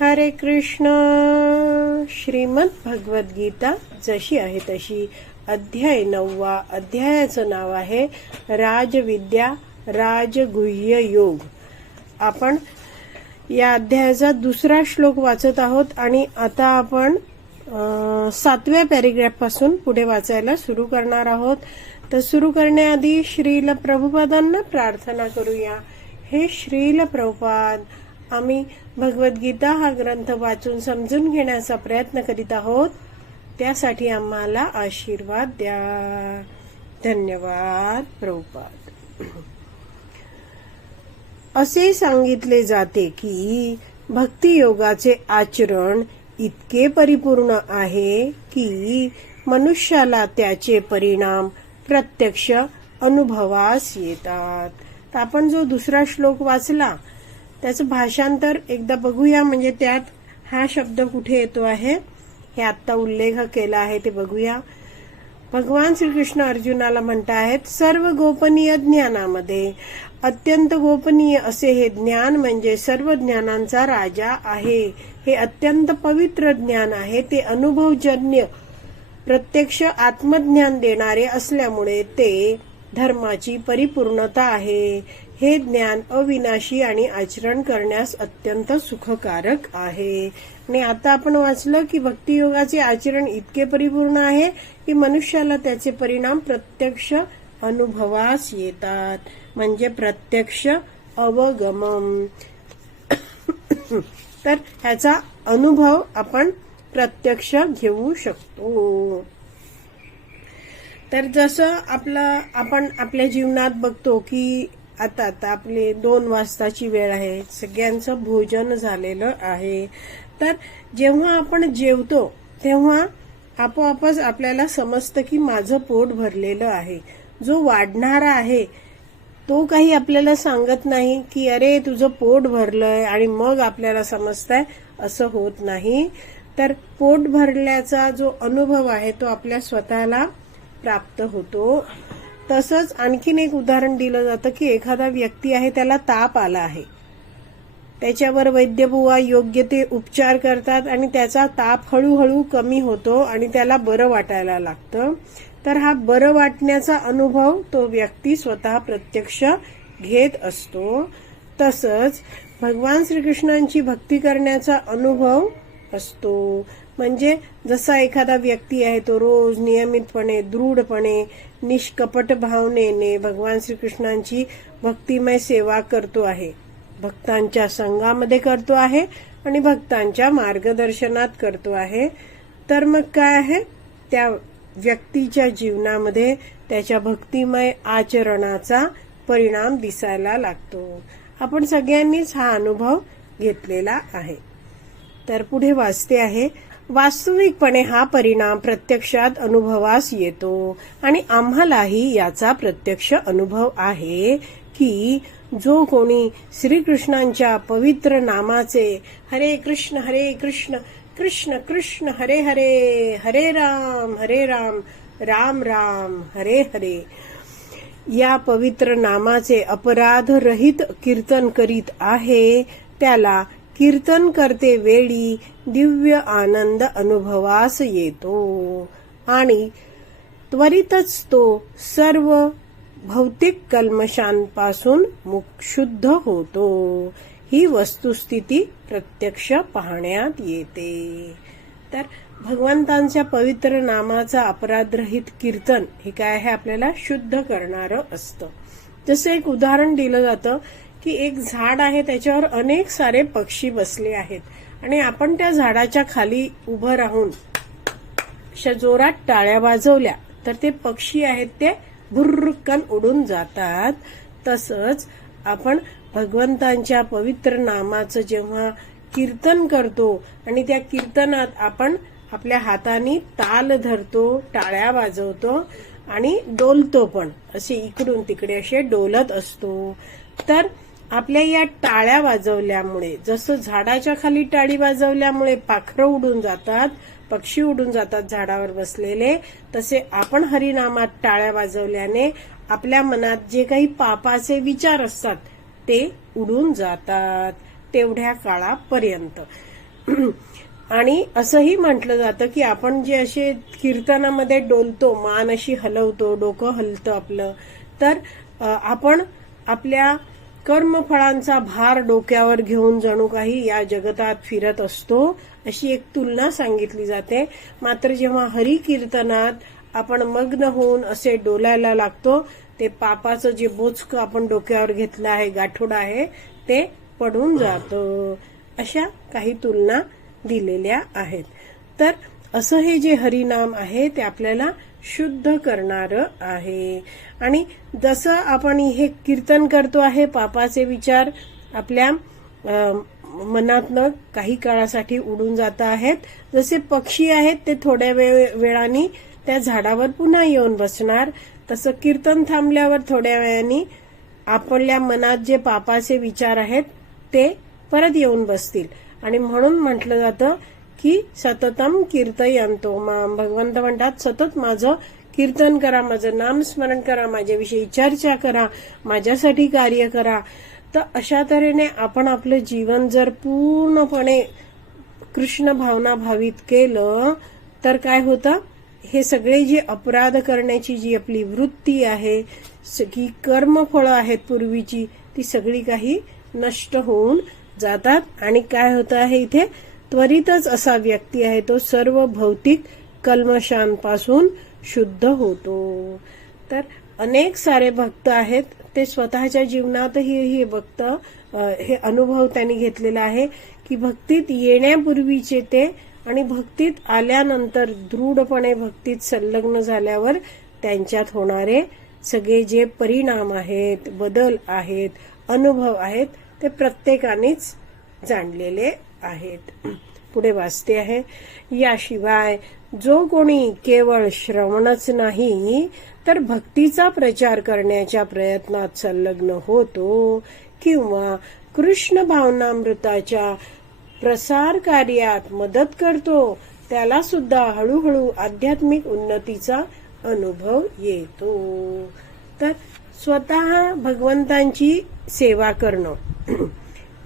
हरे कृष्ण. श्रीमद भगवद गीता जशी आहे तशी अध्याय नववा अध्यायाचं नाव आहे राजविद्या राजगुह्य योग. आपण या अध्यायाचा दुसरा श्लोक वाचत आहोत आणि आता आपण सातव्या पॅरेग्राफपासून पुढे वाचायला सुरू करणार आहोत. तर सुरू करण्याआधी श्रील प्रभुपादांना प्रार्थना करूया. हे श्रील प्रभुपाद आम्ही भगवद्गीता हा ग्रंथ वाचून समजून घेण्याचा प्रयत्न करीत आहोत. त्यासाठी आम्हाला आशीर्वाद द्या. धन्यवाद प्रभुपाद. असे सांगितले जाते की भक्तियोगाचे आचरण इतके परिपूर्ण आहे की मनुष्याला त्याचे परिणाम प्रत्यक्ष अनुभवास येतात. आपण जो दुसरा श्लोक वाचला त्याचं भाषांतर एकदा बघूया. म्हणजे त्यात हा शब्द कुठे येतो आहे? हे आता उल्लेख केला आहे ते बघूया. भगवान श्रीकृष्ण अर्जुनाला म्हणतायत सर्व गोपनीय ज्ञानामध्ये अत्यंत गोपनीय असे हे ज्ञान म्हणजे सर्व ज्ञानांचा राजा आहे. हे अत्यंत पवित्र ज्ञान आहे. ते अनुभवजन्य प्रत्यक्ष आत्मज्ञान देणारे असल्यामुळे ते धर्माची परिपूर्णता आहे. हे ज्ञान अविनाशी आणि आचरण करण्यास अत्यंत सुखकारक आहे. आणि आता आपण वाचलं की भक्तियोगाचे आचरण इतके परिपूर्ण आहे की मनुष्याला त्याचे परिणाम प्रत्यक्ष अनुभवास येतात. म्हणजे प्रत्यक्ष अवगमम तर ह्याचा अनुभव आपण प्रत्यक्ष घेऊ शकतो. तर जसं आपलं आपण आपल्या जीवनात बघतो की आता आता आपली दोन वाजताची वेळ आहे. सगळ्यांचं भोजन झालेलं आहे. तर जेव्हा आपण जेवतो तेव्हा आपोआपच आपल्याला समजतं की माझं पोट भरलेलं आहे. जो वाढणारा आहे तो काही आपल्याला सांगत नाही की अरे तुझं पोट भरलंय आणि मग आपल्याला समजतंय. असं होत नाही. तर पोट भरल्याचा जो अनुभव आहे तो आपल्या स्वतःला प्राप्त होतो. तसंच आणखीन एक उदाहरण दिलं जातं की एखादा व्यक्ती आहे त्याला ताप आला आहे. त्याच्यावर वैद्यबुवा योग्य ते उपचार करतात आणि त्याचा ताप हळूहळू कमी होतो आणि त्याला बरं वाटायला लागतं. तर हा बरं वाटण्याचा अनुभव तो व्यक्ती स्वतः प्रत्यक्ष घेत असतो. तसंच भगवान श्रीकृष्णांची भक्ती करण्याचा अनुभव असतो. म्हणजे जसा एखादा व्यक्ती आहे तो रोज नियमितपणे दृढपणे निष्कपट भावनेने भगवान श्रीकृष्णांची भक्तिमय सेवा करतो आहे. भक्तांच्या संघामध्ये करतो आहे आणि भक्तांच्या मार्गदर्शनात करतो आहे. तर मग काय आहे? त्या व्यक्तीच्या जीवनामध्ये त्याच्या भक्तिमय आचरणाचा परिणाम दिसायला लागतो. आपण सगळ्यांनीच हा अनुभव घेतलेला आहे. तर पुढे वाचते आहे वास्तविकपणे हा परिणाम प्रत्यक्षात अनुभवास येतो. आणि आम्हालाही याचा प्रत्यक्ष अनुभव आहे की जो कोणी श्रीकृष्णांच्या पवित्र नामाचे हरे कृष्ण हरे कृष्ण कृष्ण कृष्ण हरे हरे हरे राम हरे राम राम राम हरे हरे या पवित्र नामाचे अपराध रहित कीर्तन करीत आहे त्याला कीर्तन करते वेळी दिव्य आनंद अनुभवास येतो. आणि त्वरितच तो सर्व भौतिक कल्मशांपासून शुद्ध होतो. ही वस्तुस्थिती प्रत्यक्ष पाहण्यात येते. तर भगवंतांच्या पवित्र नामाचा अपराधरहित कीर्तन हे काय आहे? आपल्याला शुद्ध करणारं असतं. जसं एक उदाहरण दिलं जातं की एक झाड आहे त्याच्यावर अनेक सारे पक्षी बसले आहेत. आणि आपण त्या झाडाच्या खाली उभं राहून जोरात टाळ्या वाजवल्या तर ते पक्षी आहेत ते भुर्रकन उडून जातात. तसंच आपण भगवंतांच्या पवित्र नामाचं जेव्हा कीर्तन करतो आणि त्या कीर्तनात आपण आपल्या हाताने ताल धरतो टाळ्या वाजवतो आणि डोलतो पण. असे इकडून तिकडे असे डोलत असतो. तर आपल्या या टाळ्या वाजवल्यामुळे जसं झाडाच्या खाली टाळी वाजवल्यामुळे पाखरं उडून जातात पक्षी उडून जातात झाडावर बसलेले तसे आपण हरिनामात टाळ्या वाजवल्याने आपल्या मनात जे काही पापाचे विचार असतात ते उडून जातात तेवढ्या काळापर्यंत. आणि असंही म्हटलं जातं की आपण जे असे कीर्तनामध्ये डोलतो मान अशी हलवतो डोकं हलतं आपलं तर आपण आपल्या कर्मफळांचा भार डोक्यावर घेऊन जणू काही या जगतात फिरत असतो अशी एक तुलना सांगितली जाते. मात्र जेव्हा हरी कीर्तनात आपण मग्न होऊन असे डोलायला लागतो ते पापाचं जे बोचकं आपण डोक्यावर घेतलं आहे गाठोड आहे ते पडून जातं. अशा काही तुलना दिलेल्या आहेत. तर असं हे जे हरिनाम आहे ते आपल्याला शुद्ध करणार आहे. आणि जसं आपण हे कीर्तन करतो आहे पापाचे विचार आपल्या मनातनं काही काळासाठी उडून जात आहेत. जसे पक्षी आहेत ते थोड्या वेळ वेळाने त्या झाडावर पुन्हा येऊन बसणार. तसं कीर्तन थांबल्यावर थोड्या वेळाने आपल्या मनात जे पापाचे विचार आहेत ते परत येऊन बसतील. आणि म्हणून म्हटलं जातं की सततम कीर्तयंतो माम. भगवंत म्हणतात सतत माझं कीर्तन करा माझं नामस्मरण करा माझ्याविषयी चर्चा करा माझ्यासाठी कार्य करा. तर अशा तऱ्हेने आपण आपलं जीवन जर पूर्णपणे कृष्ण भावना भावित केलं तर काय होतं? हे सगळे जे अपराध करण्याची जी आपली वृत्ती आहे की कर्मफळं आहेत पूर्वीची ती सगळी काही नष्ट होऊन जातात. आणि काय होतं आहे इथे? त्वरितच असा व्यक्ती आहे तो सर्व भौतिक कल्मशांपासून शुद्ध होतो. तर अनेक सारे भक्त आहेत ते स्वतःच्या जीवनातही हे भक्त हे अनुभव त्यांनी घेतलेला आहे की भक्तीत येण्यापूर्वीचे ते आणि भक्तीत आल्यानंतर दृढपणे भक्तीत संलग्न झाल्यावर त्यांच्यात होणारे सगळे जे परिणाम आहेत बदल आहेत अनुभव आहेत ते प्रत्येकानेच जाणलेले आहेत. पुढे वाचते आहे याशिवाय जो कोणी केवळ श्रवणच नाही तर भक्तीचा प्रचार करण्याच्या प्रयत्नात संलग्न होतो किंवा कृष्ण भावनामृताच्या प्रसार कार्यात मदत करतो त्याला सुद्धा हळूहळू आध्यात्मिक उन्नतीचा अनुभव येतो. तर स्वतः भगवंतांची सेवा करणं.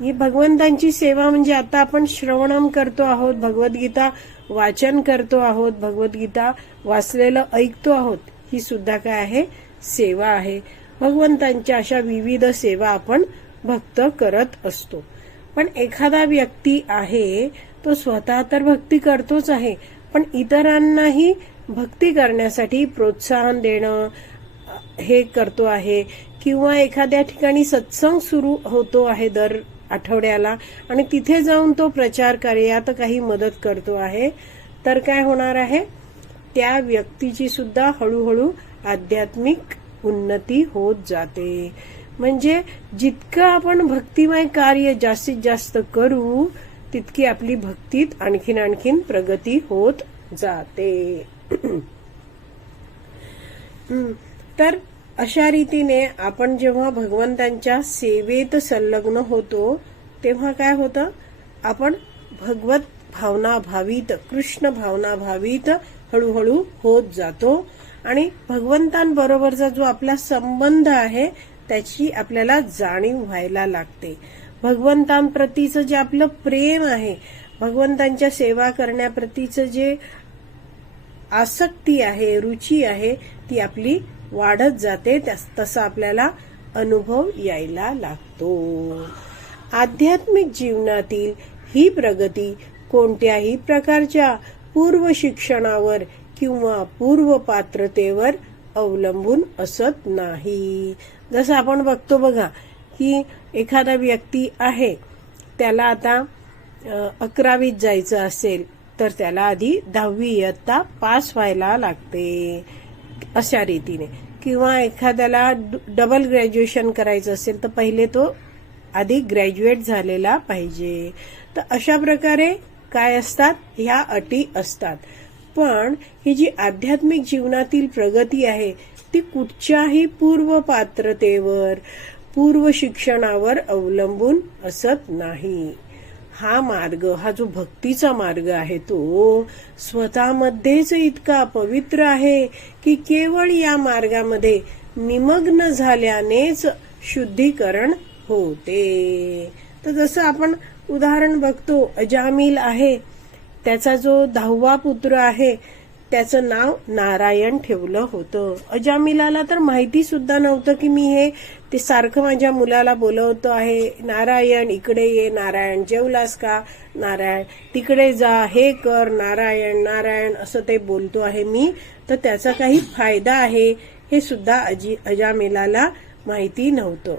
ही भगवंतांची सेवा म्हणजे आता आपण श्रवणम करतो आहोत भगवद्गीता वाचन करतो आहोत भगवद्गीता वाचलेलं ऐकतो आहोत ही सुद्धा काय आहे? सेवा आहे. भगवंतांच्या अशा विविध सेवा आपण भक्त करत असतो. पण एखादा व्यक्ती आहे तो स्वतः तर भक्ती करतोच आहे पण इतरांनाही भक्ती करण्यासाठी प्रोत्साहन देणं हे करतो आहे. किंवा एखाद्या ठिकाणी सत्संग सुरू होतो आहे दर आठवड्याला. आणि तिथे जाऊन तो प्रचार कार्यात काही मदत करतो आहे. तर काय होणार आहे? त्या व्यक्तीची सुद्धा हळूहळू आध्यात्मिक उन्नती होत जाते. म्हणजे जितकं आपण भक्तिमय कार्य जास्तीत जास्त करू तितकी आपली भक्तीत आणखीन आणखीन प्रगती होत जाते. तर अशा रीतीने आपण जेव्हा भगवंतांच्या सेवेत संलग्न होतो तेव्हा काय होतं? आपण भगवत भावना भावित कृष्ण भावना भावित हळूहळू होत जातो. आणि भगवंतांबरोबरचा जो आपला संबंध आहे त्याची आपल्याला जाणीव व्हायला लागते. भगवंतांप्रतीचं जे आपलं प्रेम आहे भगवंतांच्या सेवा करण्याप्रतीचं जे आसक्ती आहे रुची आहे ती आपली वाढत जाते तसा आपल्याला अनुभव यायला लागतो. आध्यात्मिक जीवनातील ही प्रगती कोणत्याही प्रकारच्या पूर्व शिक्षणावर किंवा पूर्व पात्रतेवर अवलंबून असत नाही. जसं आपण बघतो बघा की एखादा व्यक्ती आहे त्याला आता अकरावीत जायचं असेल तर त्याला आधी दहावी इयत्ता पास व्हायला लागते. अशा रीतीने. किंवा एखाद्याला ड- डबल ग्रॅज्युएशन करायचं असेल तर पहिले तो आधी ग्रॅज्युएट झालेला पाहिजे. तर अशा प्रकारे काय असतात? ह्या अटी असतात. पण ही जी आध्यात्मिक जीवनातील प्रगती आहे ती कुठच्याही पूर्व पात्रतेवर पूर्व शिक्षणावर अवलंबून असत नाही. हा मार्ग हा जो भक्तीचा मार्ग आहे तो स्वतःमध्येच इतका पवित्र आहे की केवळ या मार्गामध्ये निमग्न झाल्यानेच शुद्धीकरण होते. तर जसं आपण उदाहरण बघतो अजामिल आहे. त्याचा जो दहावा पुत्र आहे त्याचं नाव नारायण ठेवलं होतं. अजामिलाला तर माहिती सुद्धा नव्हतं की मी हे ते सारखं माझ्या मुलाला बोलवतो आहे नारायण इकडे ये नारायण जेवलास का? नारायण तिकडे जा हे कर नारायण नारायण असं ते बोलतो आहे मी. तर त्याचा काही फायदा आहे हे सुद्धा अजी अजामिलाला माहिती नव्हतं.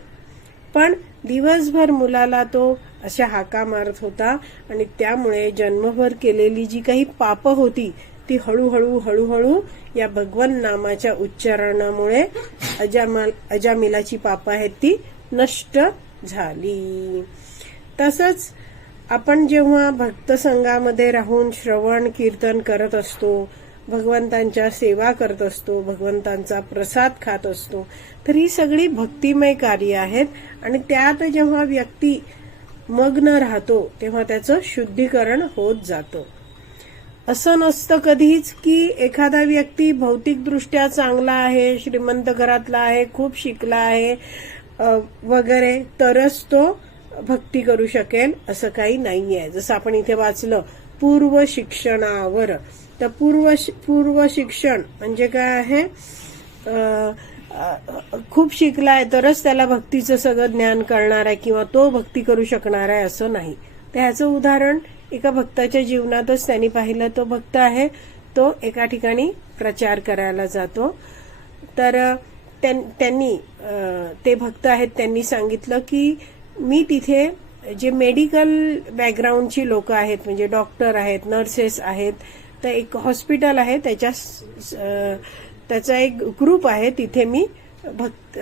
पण दिवसभर मुलाला तो अशा हाका मारत होता आणि त्यामुळे जन्मभर केलेली जी काही पाप होती ती हळूहळू हळूहळू या भगवन नामाच्या उच्चारणामुळे अजामल अजामिलाची पाप आहेत ती नष्ट झाली. तसंच आपण जेव्हा भक्त संघामध्ये राहून श्रवण कीर्तन करत असतो भगवंतांच्या सेवा करत असतो भगवंतांचा प्रसाद खात असतो तर ही सगळी भक्तिमय कार्य आहेत आणि त्यात जेव्हा व्यक्ती मग्न राहतो तेव्हा त्याचं शुद्धीकरण होत जातं. असं नसतं कधीच की एखादा व्यक्ती भौतिकदृष्ट्या चांगला आहे श्रीमंत घरातला आहे खूप शिकला आहे वगैरे तरच तो भक्ती करू शकेल असं काही नाहीये. जसं आपण इथे वाचलं पूर्व शिक्षणावर. तर पूर्व पूर्व शिक्षण म्हणजे काय आहे? खूप अ, खूप शिकलाय तरच त्याला भक्तीचं सगळं ज्ञान करणार आहे किंवा तो भक्ती करू शकणार आहे असं नाही. तर ह्याचं उदाहरण एका भक्ताच्या जीवनातच त्यांनी पाहिलं तो भक्त आहे तो एका ठिकाणी प्रचार करायला जातो. तर त्यां- त्यांनी ते भक्त आहेत त्यांनी सांगितलं की मी तिथे जे मेडिकल बॅकग्राऊंडची लोक आहेत म्हणजे डॉक्टर आहेत नर्सेस आहेत तर एक हॉस्पिटल आहे त्याच्या त्याचा एक ग्रुप आहे तिथे मी भक्त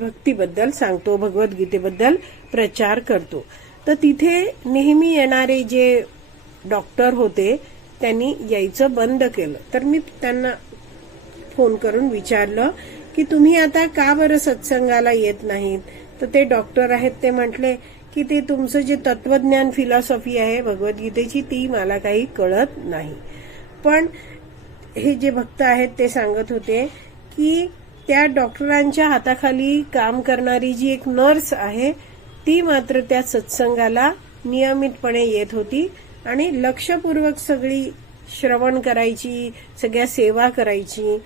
भक्तीबद्दल सांगतो भगवद्गीतेबद्दल प्रचार करतो. तर तिथे नेहमी येणारे जे डॉक्टर होते त्यांनी यायचं बंद केलं. तर मी त्यांना फोन करून विचारलं की तुम्ही आता का बरं सत्संगाला येत नाहीत? तर ते डॉक्टर आहेत ते म्हटले की ते तुमचं जे तत्वज्ञान फिलॉसॉफी आहे भगवद्गीतेची ती मला काही कळत नाही. पण हे जे भक्त आहेत ते सांगत होते की त्या डॉक्टरांच्या हाताखाली काम करणारी जी एक नर्स आहे ती मात्र त्या सत्संगाला नियमितपणे येत होती आणि लक्षपूर्वक सगळी श्रवण करायची सगळ्या सेवा करायची.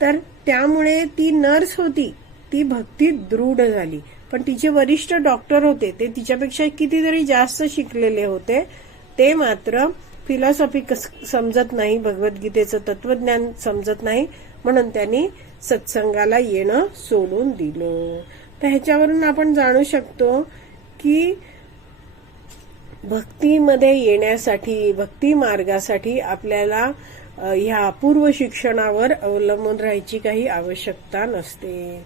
तर त्यामुळे ती नर्स होती. ती भक्ती दृढ झाली. पण तिचे वरिष्ठ डॉक्टर होते. ते तिच्यापेक्षा कितीतरी जास्त शिकलेले होते. ते मात्र फिलॉसॉफी समजत नाही भगवद्गीतेचं तत्वज्ञान समजत नाही म्हणून त्यांनी सत्संगाला येणं सोडून दिलं. तर ह्याच्यावरून आपण जाणू शकतो की भक्तीमध्ये येण्यासाठी भक्ती मार्गासाठी आपल्याला ह्या पूर्व शिक्षणावर अवलंबून राहायची काही आवश्यकता नसते.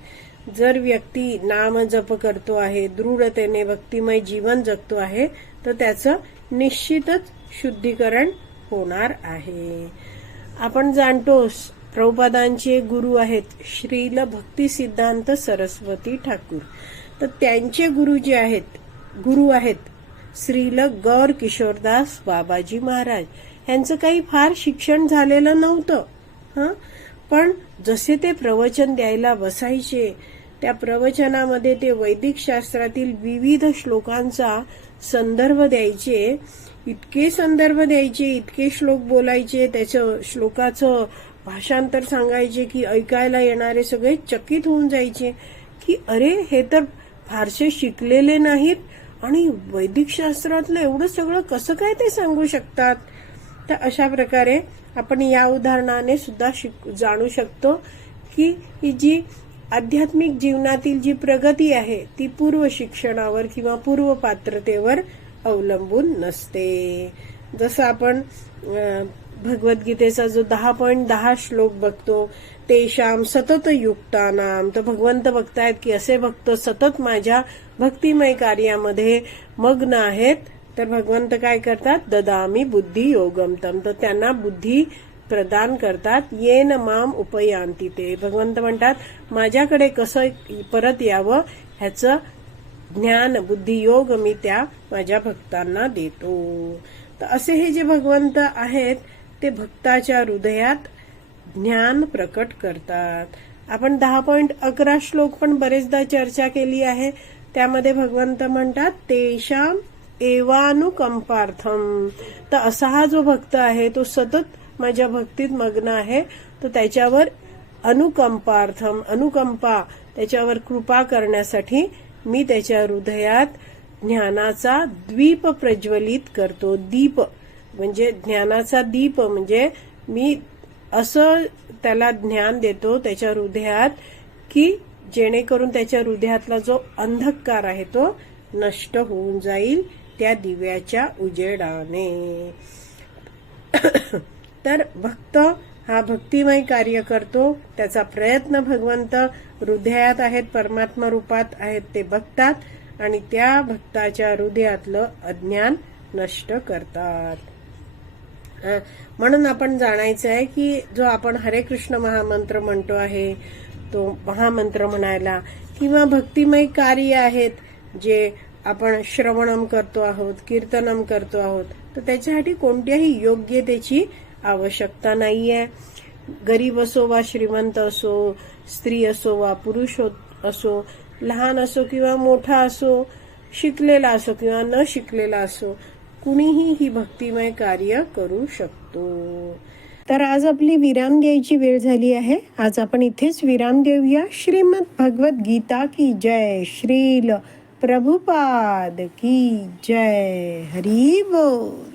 जर व्यक्ती नाम जप करतो आहे दृढतेने भक्तिमय जीवन जगतो आहे तर त्याचं निश्चितच शुद्धीकरण होणार आहे. आपण जाणतोस प्रभुपादांचे गुरु आहेत श्रील भक्ती सिद्धांत सरस्वती ठाकूर. तर त्यांचे गुरु जे आहेत गुरु आहेत श्रील गौर किशोरदास बाबाजी महाराज. यांचं काही फार शिक्षण झालेलं नव्हतं हं? पण जसे ते प्रवचन द्यायला बसायचे त्या प्रवचनामध्ये ते वैदिक शास्त्रातील विविध श्लोकांचा संदर्भ द्यायचे इतके संदर्भ द्यायचे इतके श्लोक बोलायचे त्याचं श्लोकाचं भाषांतर सांगायचे की ऐकायला येणारे सगळे चकित होऊन जायचे की अरे हे तर फारसे शिकलेले नाहीत आणि वैदिक शास्त्रातलं एवढं सगळं कसं काय ते सांगू शकतात? तर अशा प्रकारे आपण या उदाहरणाने सुद्धा शिक जाणू शकतो की ही जी आध्यात्मिक जीवनातील जी प्रगती आहे ती पूर्व शिक्षणावर किंवा पूर्व पात्रतेवर अवलंबून नसते. जसं आपण भगवद्गीतेचा जो दहा पॉईंट दहा श्लोक बघतो तेशाम सतत युक्तानाम. तर भगवंत बघतायत की असे भक्त सतत माझ्या भक्तिमय कार्यामध्ये मग्न आहेत. तर भगवंत काय करतात? ददामी बुद्धी योगमतम तर त्यांना बुद्धी प्रदान करतात. येन माम उपयांती ते. भगवंत म्हणतात माझ्याकडे कसं परत यावं? ह्याचं ज्ञान बुद्धी योग मी त्या माझ्या भक्तांना देतो. तर असे हे जे भगवंत आहेत ते भक्ताच्या हृदयात ज्ञान प्रकट करतात. आपण दहा पॉईंट अकरा श्लोक पण बरेचदा चर्चा केली आहे. त्यामध्ये भगवंत म्हणतात तेशाम एवानुकंपार्थम. तर असा हा जो भक्त आहे तो सतत माझ्या भक्तीत मग्न आहे. तर त्याच्यावर अनुकंपार्थम अनुकंपा त्याच्यावर कृपा करण्यासाठी मी त्याच्या हृदयात ज्ञानाचा द्वीप प्रज्वलित करतो. दीप. म्हणजे ज्ञानाचा दीप म्हणजे मी असं त्याला ज्ञान देतो त्याच्या हृदयात की जेणेकरून त्याच्या हृदयातला जो अंधकार आहे तो नष्ट होऊन जाईल त्या दिव्याच्या उजेडाने. तर भक्त हा भक्तिमय कार्य करतो त्याचा प्रयत्न भगवंत हृदयात आहेत परमात्मा रूपात आहेत ते बघतात आणि त्या भक्ताच्या हृदयातलं अज्ञान नष्ट करतात. म्हणून आपण जाणायचं आहे की जो आपण हरे कृष्ण महामंत्र म्हणतो आहे तो महामंत्र म्हणायला किंवा भक्तिमय कार्य आहेत जे आपण श्रवणम करतो आहोत कीर्तनम करतो आहोत तर त्याच्यासाठी कोणत्याही योग्यतेची आवश्यकता नाही आहे गरीब असो वा श्रीमंत असो स्त्री असो वा पुरुष असो लहान असो किंवा मोठा असो शिकलेला असो किंवा न शिकलेला असो कुणीही ही भक्तिमय कार्य करू शकतो. तर आज आपली विराम द्यायची वेळ झाली आहे. आज आपण इथेच विराम देऊया. श्रीमद भगवत गीता की जय. श्रील प्रभुपाद की जय. हरी बोल.